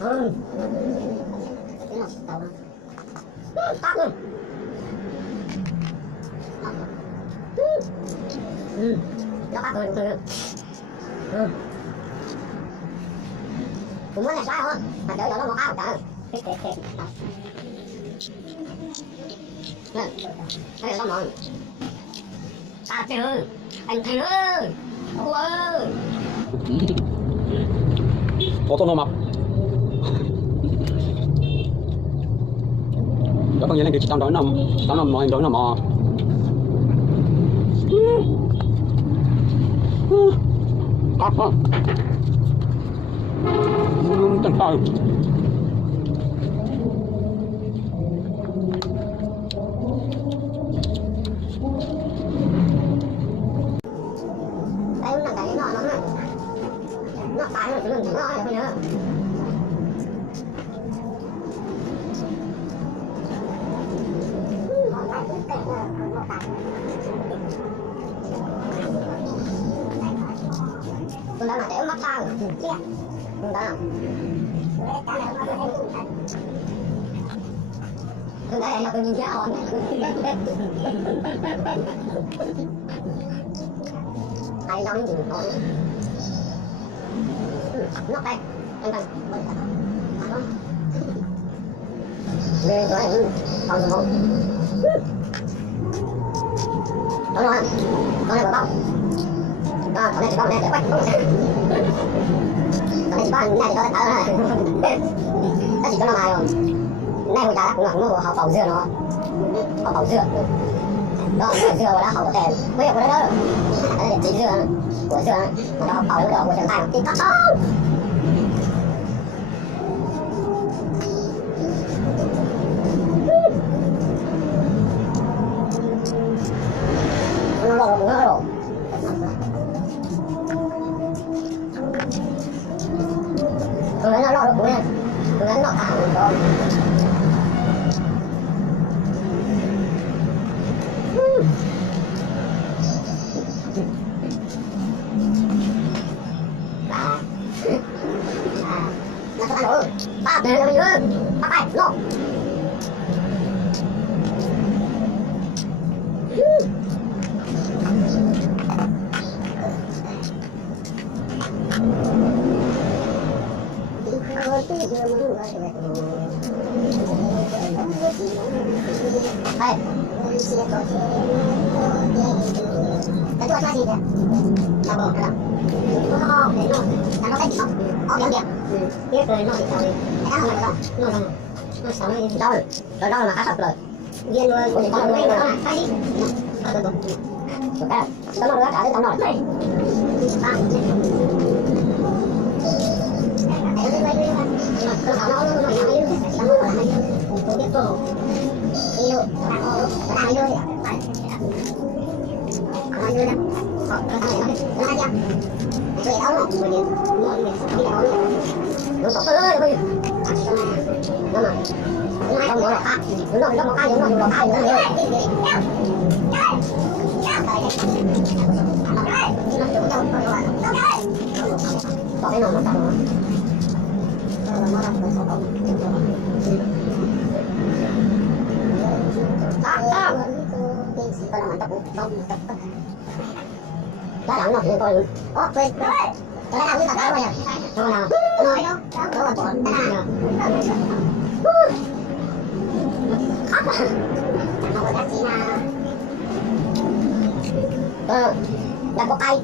Ừ. Cái nào tàu đó. Tắt luôn. Ừ. Nó bắt rồi, từ. Ừ. Cũng muốn là xóa không? Mà đợi nó một áo trời. Nè. Đây là món. À chứ. Anh chứ. Ô ơi. Có tô mập. Đó có nghĩa là cái tao nói nằm nói nói nằm mò. Cắt không? Chân tay. Đây là cái nọ nó này. Nó phải là đừng nó phải nhớ. Tôi đã là để mắt tao. Kia. Tôi đã. Tôi đã là tôi nhìn ra hòn. Ai nói gì nói. Nó đây. Anh thằng. Về rồi anh. Còn một. Đó rồi. Đó là bọc. Đó, còn này thì bọc này để quay. Còn này thì bọc này thì có tao rồi. Đó chỉ có năm ai rồi. Này hồi trả cũng là nó học bầu dưa nó. Học bầu dưa. Đó, dưa rồi đó học tiền. Bây giờ của nó đó. Đây là chỉ dưa. Của dưa. Mà nó học bầu nó của chân tay. Thì cắt không. Nó lột nó lột. Tôi nói nó lột được nha. Tôi nói nó thẳng rồi. Nó cho ăn đủ. Ba để nó dưới. Bắt tay, lột. Đây. Cái chỗ gì vậy? Là bột đó. Nó để nó đánh sọc. Điểm điểm. Biết rồi nó bị sọc đi. Cái đó là nó nó sọc đi rồi. Rồi đó là cá sọc rồi. Viên luôn của con người đó là cái gì? Được. Được cái. Tao nó trả tao nói. Đã đóng nó thì tôi quên cái nào biết thật rồi nhỉ? Rồi nào nói đó đó là bọn ta nào khóc à không có gì nào đặt có tay